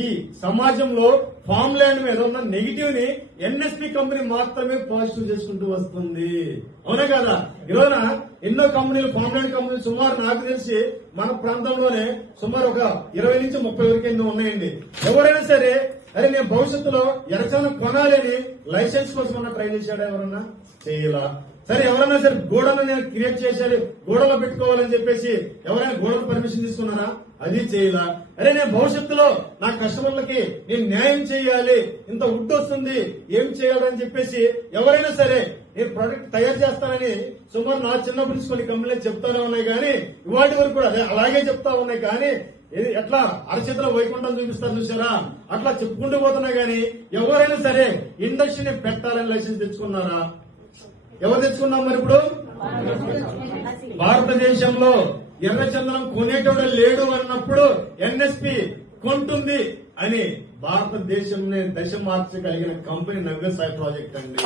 ఈ సమాజంలో farm land మీద ఉన్న నెగిటివ్ ని ఎన్ఎస్పి కంపెనీ మాత్రమే పాజిటివ్ చేసుకుంటూ వస్తుంది. అవునా కదా? ఈరోజున ఎన్నో కంపెనీలు, ఫామ్ ల్యాండ్ కంపెనీలు సుమారు నాకు తెలిసి మన ప్రాంతంలోనే సుమారు ఒక 20 నుంచి 30 వరకు ఎన్నో ఉన్నాయండి. ఎవరైనా సరే అరే నేను భవిష్యత్తులో ఎరచనం కొనాలని లైసెన్స్ కోసం ట్రై చేశాడా? ఎవరన్నా చేయలా. సరే ఎవరైనా సరే గోడను నేను క్రియేట్ చేసేది, గోడలో పెట్టుకోవాలని చెప్పేసి ఎవరైనా గోడలు పర్మిషన్ తీసుకున్నారా? అది చేయలా. అరే నేను భవిష్యత్తులో నా కస్టమర్లకి నేను న్యాయం చేయాలి, ఇంత వుడ్ వస్తుంది, ఏం చేయాలని చెప్పేసి ఎవరైనా సరే నేను ప్రొడక్ట్ తయారు చేస్తానని సుమారు నా చిన్నప్పటి నుంచి కొన్ని కంపెనీలు చెప్తానే ఉన్నాయి, కానీ ఇవాటి వరకు కూడా అలాగే చెప్తా ఉన్నాయి. కానీ ఎట్లా అరచేతిలో వైకుంఠం చూపిస్తారు చూసారా, అట్లా చెప్పుకుంటూ పోతున్నా గానీ ఎవరైనా సరే ఇండస్ట్రీని పెట్టాలని లైసెన్స్ తెచ్చుకున్నారా? ఎవరు తెచ్చుకున్నాం? మరి ఇప్పుడు భారతదేశంలో ఎర్రచందనం కొనేటోడు లేడు అన్నప్పుడు ఎన్ఎస్పి కొంటుంది అని భారతదేశంలో దశ మార్చగలిగిన కంపెనీ నవ్య సాయి ప్రాజెక్ట్ అండి.